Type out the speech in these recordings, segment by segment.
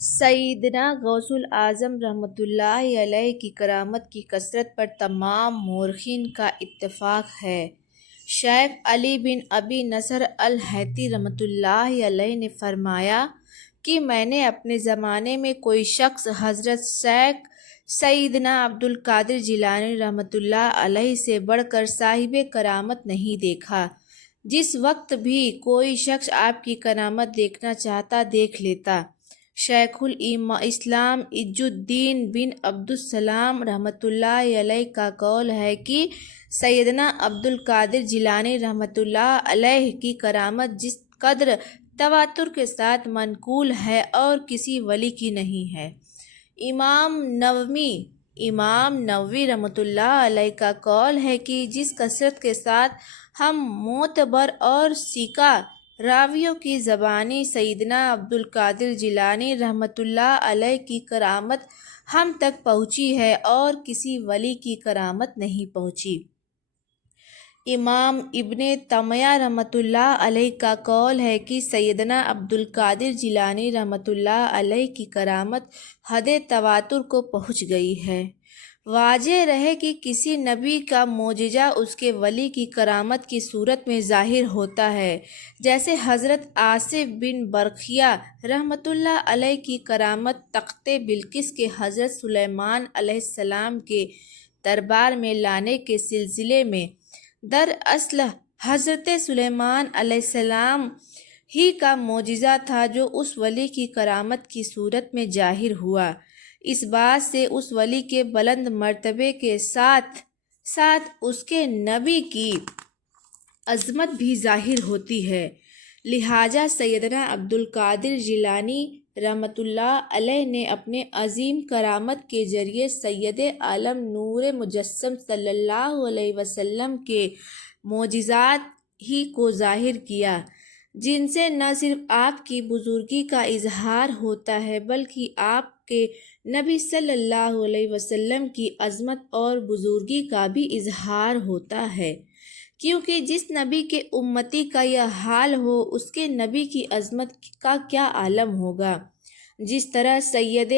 سیدنا غوث الاعظم رحمۃ اللہ علیہ کی کرامت کی کثرت پر تمام مورخین کا اتفاق ہے۔ شیخ علی بن ابی نصر الحیتی رحمۃ اللہ علیہ نے فرمایا کہ میں نے اپنے زمانے میں کوئی شخص حضرت شیخ سیدنا عبد القادر جیلانی رحمۃ اللہ علیہ سے بڑھ کر صاحب کرامت نہیں دیکھا۔ جس وقت بھی کوئی شخص آپ کی کرامت دیکھنا چاہتا دیکھ لیتا۔ شیخ الاسلام عز الدین بن عبد السلام رحمۃ اللہ علیہ کا قول ہے کہ سیدنا عبد القادر جیلانی رحمۃ اللہ علیہ کی کرامت جس قدر تواتر کے ساتھ منقول ہے اور کسی ولی کی نہیں ہے۔ امام نووی رحمۃ اللہ علیہ کا قول ہے کہ جس کثرت کے ساتھ ہم معتبر اور ثقہ راویوں کی زبانی سیدنا عبد القادر جیلانی رحمۃ اللہ علیہ کی کرامت ہم تک پہنچی ہے اور کسی ولی کی کرامت نہیں پہنچی۔ امام ابن تیمیہ رحمۃ اللہ علیہ کا قول ہے کہ سیدنا عبد القادر جیلانی رحمۃ اللہ علیہ کی کرامت حد تواتر کو پہنچ گئی ہے۔ واضح رہے کہ کسی نبی کا معجزہ اس کے ولی کی کرامت کی صورت میں ظاہر ہوتا ہے، جیسے حضرت آصف بن برقیہ رحمۃ اللہ علیہ کی کرامت تخت بلقیس کے حضرت سلیمان علیہ السلام کے دربار میں لانے کے سلسلے میں۔ دراصل حضرت سلیمان علیہ السلام ہی کا معجزہ تھا جو اس ولی کی کرامت کی صورت میں ظاہر ہوا۔ اس بات سے اس ولی کے بلند مرتبے کے ساتھ ساتھ اس کے نبی کی عظمت بھی ظاہر ہوتی ہے۔ لہٰذا سیدنا عبد القادر جیلانی رحمۃ اللہ علیہ نے اپنے عظیم کرامت کے ذریعے سید عالم نور مجسم صلی اللہ علیہ وسلم کے معجزات ہی کو ظاہر کیا، جن سے نہ صرف آپ کی بزرگی کا اظہار ہوتا ہے بلکہ آپ کے نبی صلی اللہ علیہ وسلم کی عظمت اور بزرگی کا بھی اظہار ہوتا ہے، کیونکہ جس نبی کے امتی کا یہ حال ہو اس کے نبی کی عظمت کا کیا عالم ہوگا۔ جس طرح سید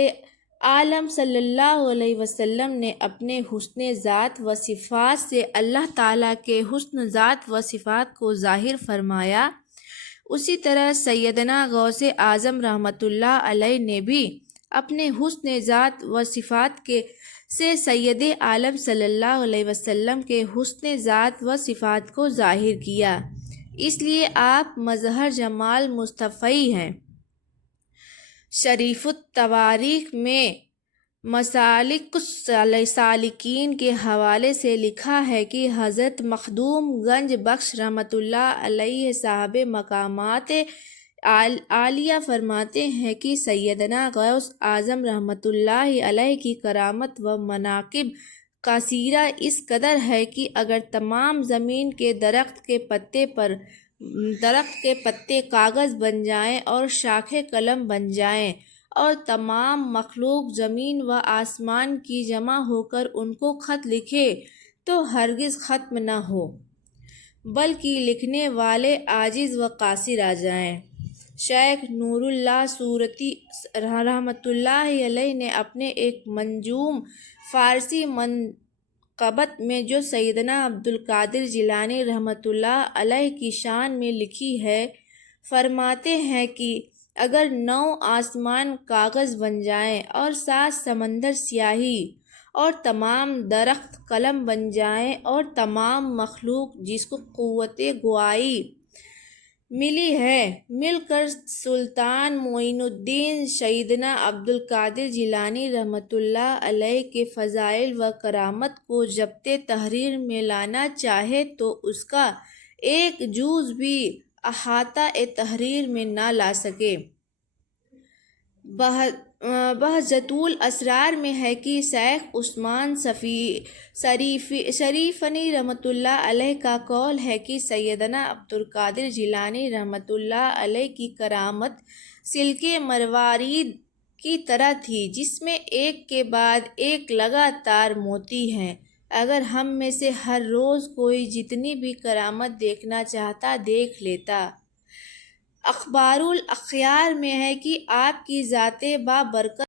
عالم صلی اللہ علیہ وسلم نے اپنے حسن ذات و صفات سے اللہ تعالیٰ کے حسن ذات و صفات کو ظاہر فرمایا، اسی طرح سیدنا غوث اعظم رحمۃ اللہ علیہ نے بھی اپنے حسن ذات و صفات سے سید عالم صلی اللہ علیہ وسلم کے حسن ذات و صفات کو ظاہر کیا، اس لیے آپ مظہر جمال مصطفی ہیں۔ شریف التواریخ میں مسالک السالکین کے حوالے سے لکھا ہے کہ حضرت مخدوم گنج بخش رحمۃ اللہ علیہ صاحب مقامات عالیہ فرماتے ہیں کہ سیدنا غوث اعظم رحمۃ اللہ علیہ کی کرامت و مناقب کثیرہ اس قدر ہے کہ اگر تمام زمین کے درخت کے پتے کاغذ بن جائیں اور شاخیں قلم بن جائیں اور تمام مخلوق زمین و آسمان کی جمع ہو کر ان کو خط لکھے تو ہرگز ختم نہ ہو، بلکہ لکھنے والے عاجز و قاصر آ جائیں۔ شیخ نور اللہ سورتی رحمۃ اللہ علیہ نے اپنے ایک منظوم فارسی منقبت میں جو سیدنا عبد القادر جیلانی رحمۃ اللہ علیہ کی شان میں لکھی ہے، فرماتے ہیں کہ اگر 9 آسمان کاغذ بن جائیں اور 7 سمندر سیاہی اور تمام درخت قلم بن جائیں اور تمام مخلوق جس کو قوت گوئی ملی ہے مل کر سلطان معین الدین سیدنا عبد القادر جیلانی رحمۃ اللہ علیہ کے فضائل و کرامت کو ضبط تحریر میں لانا چاہے تو اس کا ایک جز بھی احاطہ تحریر میں نہ لا سکے۔ بہجت الاسرار میں ہے کہ شیخ عثمان شریفنی رحمۃ اللہ علیہ کا قول ہے کہ سیدنا عبد القادر جیلانی رحمۃ اللہ علیہ کی کرامت سلک مروارید کی طرح تھی، جس میں ایک کے بعد ایک لگاتار موتی ہیں۔ اگر ہم میں سے ہر روز کوئی جتنی بھی کرامت دیکھنا چاہتا دیکھ لیتا۔ اخبار الاخیار میں ہے کہ آپ کی ذات بابرکت